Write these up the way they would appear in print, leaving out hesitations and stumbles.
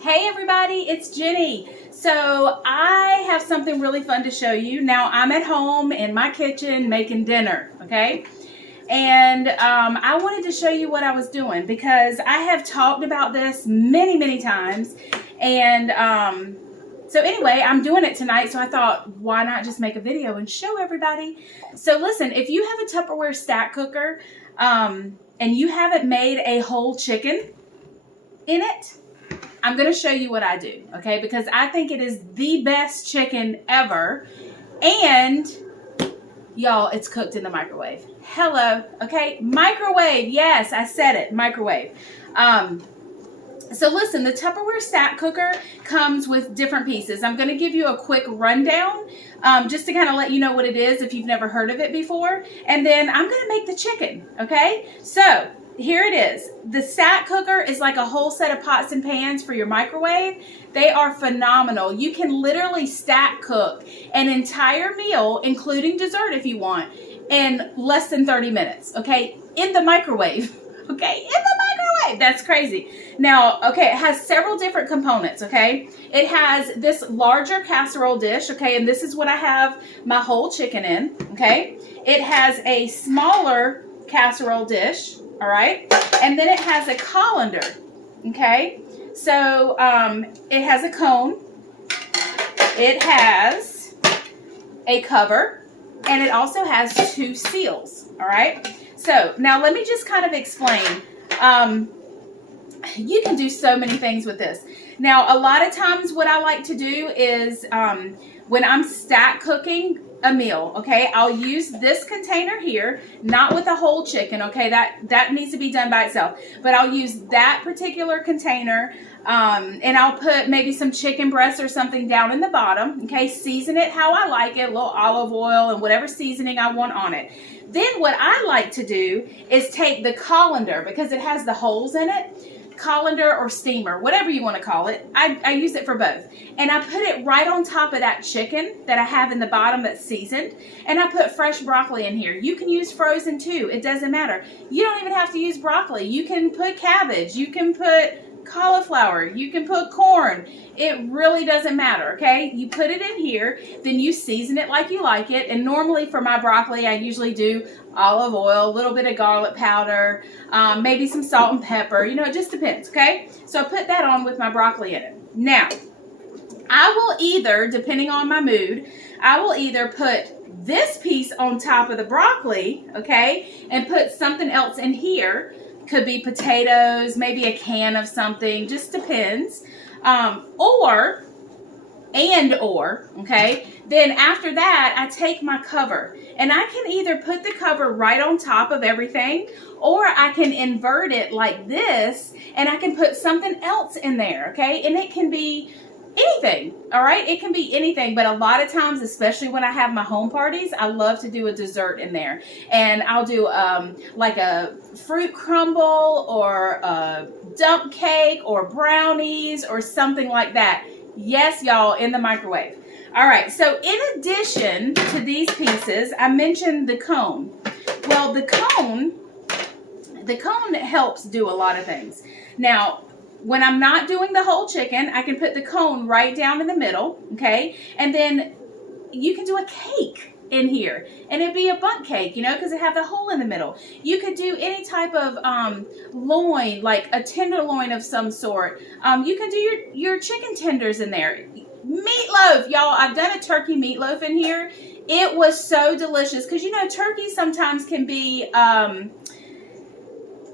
Hey everybody, it's Jenny. So I have something really fun to show you. Now I'm at home in my kitchen making dinner, okay? And I wanted to show you what I was doing because I have talked about this many times. And so anyway, I'm doing it tonight. So I thought, why not just make a video and show everybody? So listen, if you have a Tupperware Stack Cooker and you haven't made a whole chicken in it, I'm going to show you what I do, okay? Because I think it is the best chicken ever. And y'all, it's cooked in the microwave. Hello, okay? Microwave, yes, I said it, microwave. So listen, the Tupperware Stack Cooker comes with different pieces. I'm going to give you a quick rundown just to kind of let you know what it is if you've never heard of it before. And then I'm going to make the chicken, okay? So here it is. The Stack Cooker is like a whole set of pots and pans for your microwave. They are phenomenal. You can literally stack cook an entire meal, including dessert if you want, in less than 30 minutes, okay? In the microwave, okay? In the microwave. That's crazy. Now, okay, it has several different components, okay? It has this larger casserole dish, okay? And this is what I have my whole chicken in, okay? It has a smaller casserole dish, all right? And then it has a colander, okay? So it has a cone, it has a cover, and it also has two seals, all right? So now let me just kind of explain. You can do so many things with this. Now, a lot of times what I like to do is when I'm stack cooking a meal, okay, I'll use this container here, not with a whole chicken, okay, that needs to be done by itself, but I'll use that particular container and I'll put maybe some chicken breast or something down in the bottom, okay, season it how I like it, a little olive oil and whatever seasoning I want on it. Then what I like to do is take the colander, because it has the holes in it, colander or steamer, whatever you want to call it. I use it for both. And I put it right on top of that chicken that I have in the bottom that's seasoned. And I put fresh broccoli in here. You can use frozen too. It doesn't matter. You don't even have to use broccoli. You can put cabbage. You can put cauliflower. You can put corn. It really doesn't matter, okay? You put it in here, then you season it like you like it. And normally for my broccoli, I usually do olive oil, a little bit of garlic powder, maybe some salt and pepper. You know, it just depends, okay? So I put that on with my broccoli in it. Now, I will either, depending on my mood, I will either put this piece on top of the broccoli, okay, and put something else in here. Could be potatoes, maybe a can of something, just depends. Or, okay, then after that, I take my cover and I can either put the cover right on top of everything, or I can invert it like this and I can put something else in there, okay? And it can be anything, all right? It can be anything, but a lot of times, especially when I have my home parties, I love to do a dessert in there. And I'll do like a fruit crumble or a dump cake or brownies or something like that. Yes, y'all, in the microwave. All right, so in addition to these pieces, I mentioned the cone. Well, the cone helps do a lot of things. Now, when I'm not doing the whole chicken, I can put the cone right down in the middle, okay? And then you can do a cake in here. And it'd be a bundt cake, you know, because it have the hole in the middle. You could do any type of loin, like a tenderloin of some sort. You can do your chicken tenders in there. Meatloaf, y'all. I've done a turkey meatloaf in here. It was so delicious because, you know, turkey sometimes can be...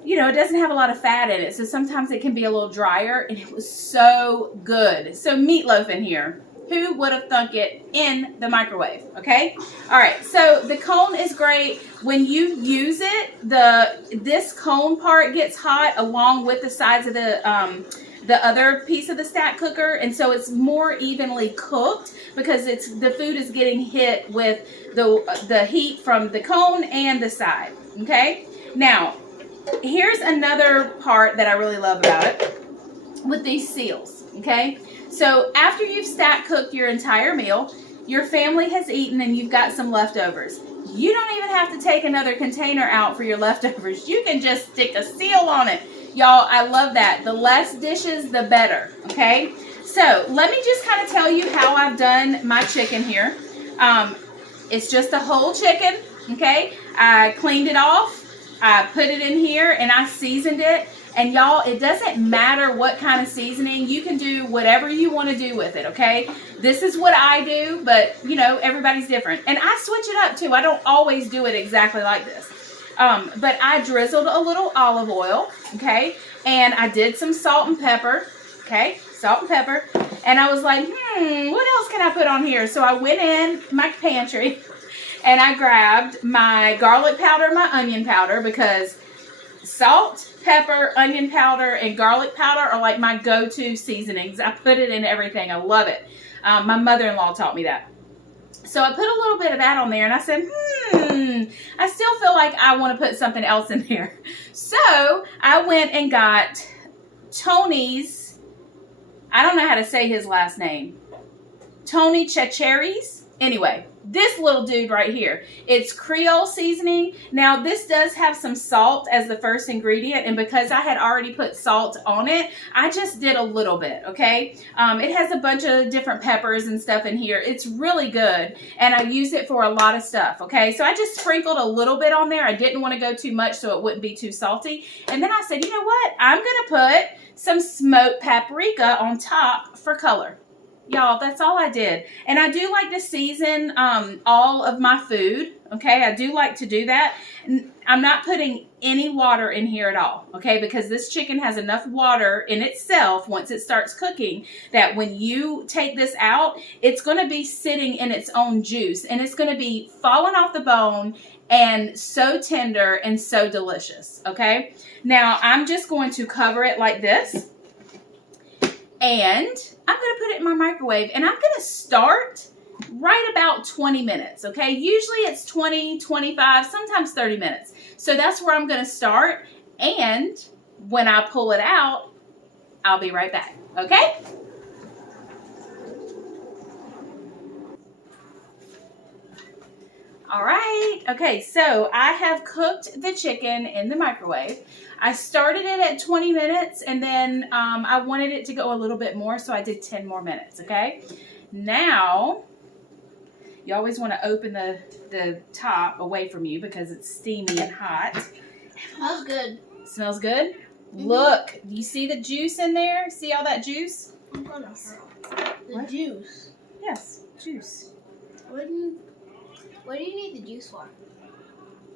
you know, it doesn't have a lot of fat in it, so sometimes it can be a little drier, and it was so good. So meatloaf in here. Who would have thunk it in the microwave, okay? All right, so the cone is great. When you use it, this cone part gets hot along with the sides of the other piece of the stack cooker, and so it's more evenly cooked because the food is getting hit with the heat from the cone and the side, okay? Now, here's another part that I really love about it with these seals, okay? So after you've stack cooked your entire meal, your family has eaten and you've got some leftovers. You don't even have to take another container out for your leftovers. You can just stick a seal on it. Y'all, I love that. The less dishes, the better, okay? So let me just kind of tell you how I've done my chicken here. It's just a whole chicken, okay? I cleaned it off, I put it in here, and I seasoned it. And y'all, it doesn't matter what kind of seasoning. You can do whatever you want to do with it, okay? This is what I do, but, you know, everybody's different. And I switch it up, too. I don't always do it exactly like this. But I drizzled a little olive oil, okay? And I did some salt and pepper, okay? Salt and pepper. And I was like, what else can I put on here? So I went in my pantry and I grabbed my garlic powder, my onion powder, because salt, pepper, onion powder, and garlic powder are like my go-to seasonings. I put it in everything. I love it. My mother-in-law taught me that. So I put a little bit of that on there, and I said, I still feel like I want to put something else in there. So I went and got Tony's, I don't know how to say his last name, Tony Chachere's. Anyway, this little dude right here, it's Creole seasoning. Now this does have some salt as the first ingredient, and because I had already put salt on it, I just did a little bit, okay? It has a bunch of different peppers and stuff in here. It's really good, and I use it for a lot of stuff, okay? So I just sprinkled a little bit on there. I didn't want to go too much so it wouldn't be too salty. And then I said, you know what? I'm gonna put some smoked paprika on top for color. Y'all, that's all I did. And I do like to season all of my food, okay? I do like to do that. I'm not putting any water in here at all, okay? Because this chicken has enough water in itself once it starts cooking that when you take this out, it's going to be sitting in its own juice. And it's going to be falling off the bone and so tender and so delicious, okay? Now, I'm just going to cover it like this. And I'm going to put it in my microwave, and I'm going to start right about 20 minutes, okay? Usually it's 20, 25, sometimes 30 minutes. So that's where I'm going to start, and when I pull it out, I'll be right back, okay? All right, okay, so I have cooked the chicken in the microwave. I started it at 20 minutes, and then I wanted it to go a little bit more, so I did 10 more minutes, okay? Now, you always want to open the top away from you because it's steamy and hot. It smells good. Smells good? Mm-hmm. Look, you see the juice in there? See all that juice? I'm gonna hurt. The juice. Yes, juice. What do you need the juice for?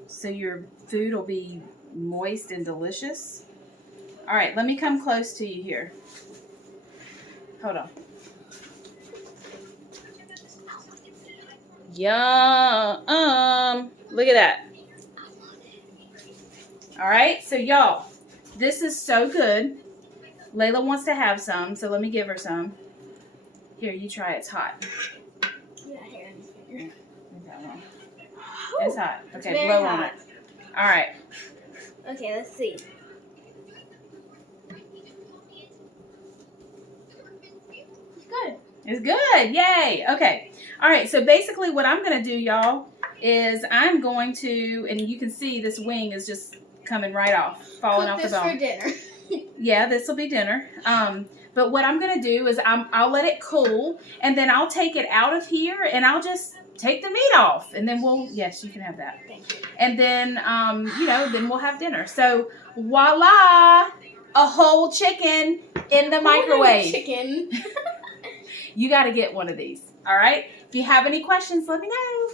So your food will be moist and delicious. All right, let me come close to you here. Hold on. Yum. Look at that. All right, so y'all, this is so good. Layla wants to have some, so let me give her some. Here, you try it. It's hot. It's hot. Okay, blow on it. All right. Okay, let's see. It's good. It's good. Yay. Okay. All right. So basically what I'm going to do, y'all, is I'm going to, and you can see this wing is just coming right off, falling off the bone. Cook this for dinner. Yeah, this will be dinner. But what I'm going to do is I'll let it cool, and then I'll take it out of here, and I'll just take the meat off, and then yes, you can have that. Thank you. And then, then we'll have dinner. So, voila, a whole chicken in the microwave. Chicken. You got to get one of these, all right? If you have any questions, let me know.